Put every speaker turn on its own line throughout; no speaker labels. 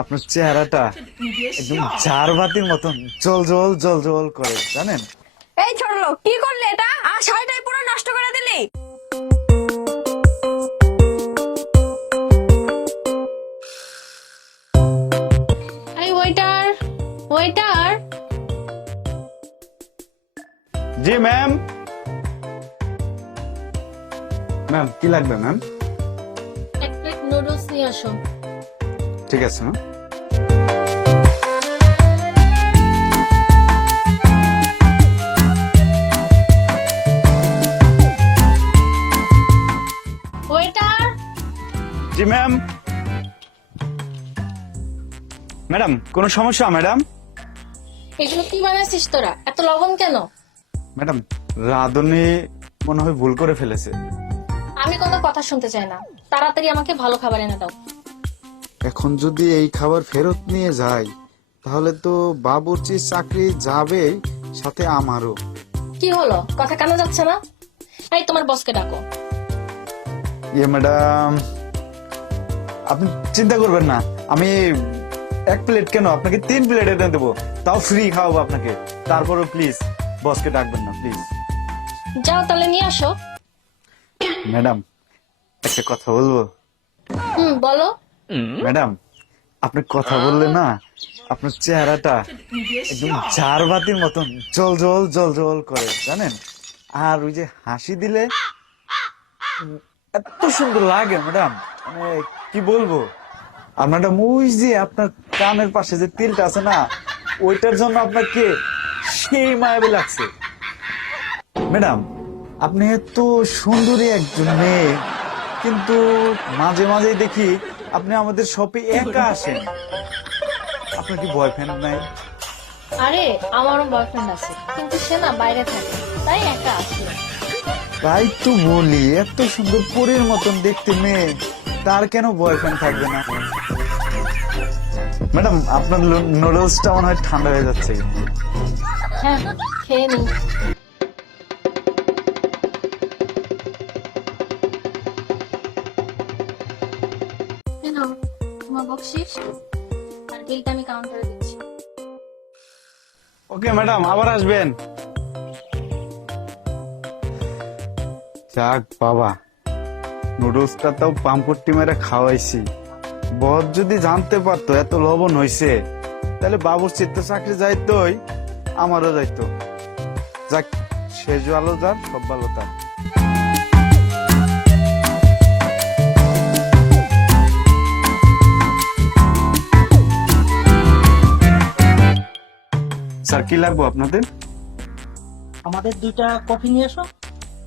আপনার চেহারাটা একদম ঝাড়বাতির মতন জল জল জল জল করে জানেন?
এই ছোট লোক কি করলে এটা? আর শাড়িটাই পুরো নষ্ট করে দিলি।
এই ওয়েটার ওয়েটার।
জি ম্যাম। ম্যাম কি লাগবে ম্যাম?
এক প্লেট নুডলস নিয়ে আসো।
ঠিক আছে জি ম্যাম। ম্যাডাম কোনো সমস্যা ম্যাডাম?
এগুলো কি বানাইছিস তোরা? এত লবণ কেন?
ম্যাডাম রাধুনি মনে হয় ভুল করে ফেলেছে।
আমি কোনো কথা শুনতে চাই না। তাড়াতাড়ি আমাকে ভালো খাবার এনে দাও।
এখন যদি এই খাবার ফেরত নিয়ে যাই তাহলে তো বাবুর্চির চাকরি যাবে সাথে আমারও।
কি হলো? কথা কেন যাচ্ছে না? এই তোমার বসকে ডাকো।
ইয়ে ম্যাডাম আপনি চিন্তা করবেন না। আমি এক প্লেট কেন? আপনাকে তিন প্লেট এনে দেবো। তাও ফ্রি খাওয়াবো আপনাকে। তারপরও প্লিজ বসকে ডাকবেন না প্লিজ
যাও তাহলে নিয়ে আসো।
ম্যাডাম একটা কথা বলব?
হুম বলো।
ম্যাডাম, আপনি কথা বললে না, আপনার চেহারাটা একদম ঝাড়বাতির মতন জল জল জল জল করে, জানেন? আর ওই যে হাসি দিলে এত সুন্দর লাগে, ম্যাডাম। মানে কি বলব? আর ওই যে আপনার কানের পাশে যে তিলটা আছে না, ওইটার জন্য আপনাকে সেই মায়াবী লাগছে। ম্যাডাম, আপনি এত সুন্দরী একজন মেয়ে, কিন্তু মাঝে মাঝে দেখি আপনি আমাদের শপে একা আসেন। আপনার কি বয়ফ্রেন্ড নাই?
আরে আমারও বয়ফ্রেন্ড আছে কিন্তু সে না বাইরে থাকে তাই একা আসি
তাই তো বলি এত সুন্দর পরীর মতন দেখতে মেয়ে তার কেন বয়ফ্রেন্ড থাকবে না? ম্যাডাম আপনার নুডলসটা মনে হয় ঠান্ডা হয়ে যাচ্ছে।
হ্যাঁ খেয়ে নি নাও, তোমার বকশিস আর বিলটা আমি দিচ্ছি।
ওকে ম্যাডাম আবার আসবেন। যাক বাবা। নুডলসটা তাও পাম্পট্টি মেরে খাওয়াইছি। বস যদি জানতে পারতো এত লবণ হইছে। তাহলে বাবুর চিত্ত চাকরি যাইতোই আমারও যাইতো। যাক শেষ ভালো যার সব ভালো তার। স্যার কি লাগবো আপনাদের?
আমাদের দুইটা কফি নিয়ে এসো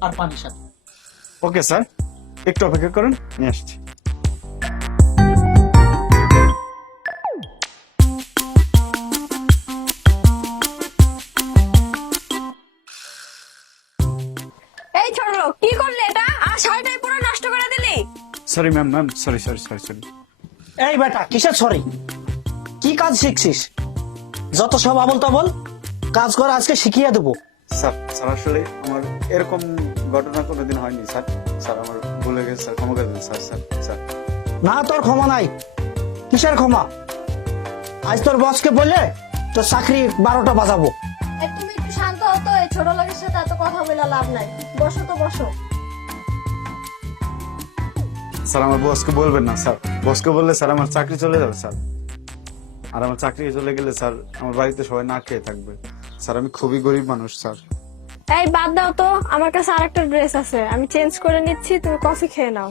আর পানির সাথে।
Okay sir. একটু অপেক্ষা করুন নিয়ে আসছি।
এই ছোট কি করলি এটা? আর শাড়িটাই পুরো নষ্ট করে দিলি।
Sorry ma'am ma'am sorry sorry sorry sorry
এই বেটা কিসের সরি কি কাজ শিখছিস? যত সব আমল তামল কাজ কর আজকে শিখিয়ে দেবো।
স্যার স্যার আসলে আমার এরকম ঘটনা কোনোদিন হয়নি স্যার। স্যার আমার ভুলে গেছে স্যার ক্ষমা করে দিন স্যার স্যার স্যার।
না তোর ক্ষমা নাই। কিসের ক্ষমা? আজ তোর বসকে বললে তোর চাকরি বারোটা বাজাবো।
এই তুমি একটু শান্ত এই ছোট লোকের সাথে এত কথা বলে লাভ নাই। বসো তো বসো।
স্যার আমার বসকে বলবেন না স্যার। বসকে বললে স্যার আমার চাকরি চলে যাবে স্যার। আর আমার চাকরি চলে গেলে স্যার আমার বাড়িতে সবাই না খেয়ে থাকবে। স্যার আমি খুবই গরিব মানুষ স্যার।
এই বাদ দাও তো। আমার কাছে আরেকটা ড্রেস আছে। আমি চেঞ্জ করে নিচ্ছি তুমি কফি খেয়ে নাও।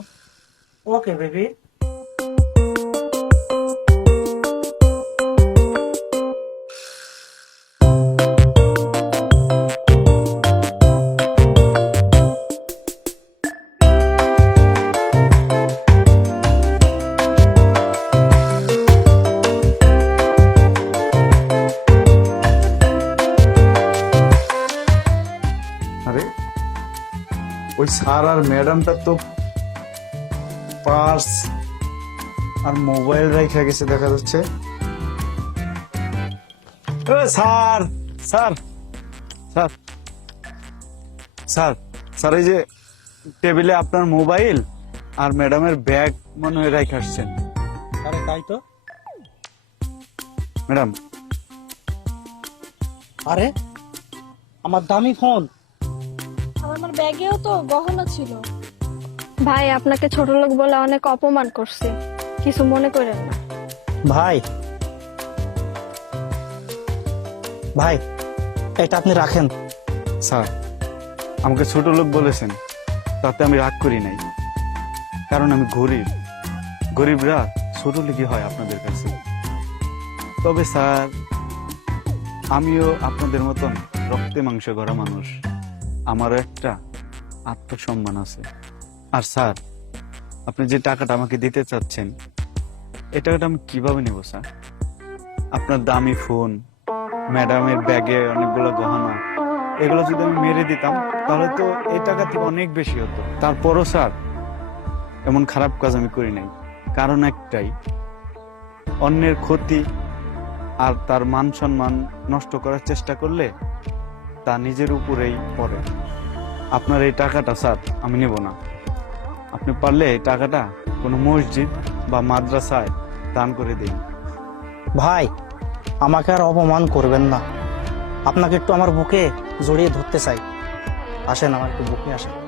ওকে বেবি
ওই স্যার আর ম্যাডামটা তো পার্স আর মোবাইল রেখে গেছে দেখা যাচ্ছে। Sir sir sir sir sir এই যে টেবিলে আপনার মোবাইল আর ম্যাডামের ব্যাগ মনে হয় রেখে আসছেন।
আরে তাই তো।
ম্যাডাম।
আরে আমার দামি ফোন।
আমার ব্যাগেও তো গহনা ছিল। ভাই আপনাকে ছোট লোক বলে অনেক অপমান করছে। কিছু মনে করেন না।
ভাই। ভাই এটা আপনি রাখেন।
স্যার আমাকে ছোট লোক বলেছেন তাতে আমি রাগ করি নাই। কারণ আমি গরিব। গরিবরা ছোট লোকই হয় আপনাদের কাছে। তবে স্যার আমিও আপনাদের মতন রক্তে মাংস গড়া মানুষ। আমারও একটা আত্মসম্মান আছে। আর স্যার, আপনি যে টাকাটা আমাকে দিতে চাচ্ছেন এই টাকাটা আমি কীভাবে নেব, স্যার? আপনার দামি ফোন, ম্যাডামের ব্যাগে অনেকগুলো গহনা, এগুলো যদি আমি মেরে দিতাম, তাহলে তো এই টাকা থেকে অনেক বেশি হতো। তারপরও স্যার, এমন খারাপ কাজ আমি করি নাই। কারণ একটাই, অন্যের ক্ষতি আর তার মান সম্মান নষ্ট করার চেষ্টা করলে তা নিজের উপরেই পড়ে। আপনার এই টাকাটা, স্যার, আমি নেব না। আপনি পারলে এই টাকাটা কোনো মসজিদ বা মাদ্রাসায় দান করে দিন।
ভাই, আমাকে আর অপমান করবেন না। আপনাকে একটু আমার বুকে জড়িয়ে ধরতে চাই। আসেন, আমার একটু বুকে আসেন।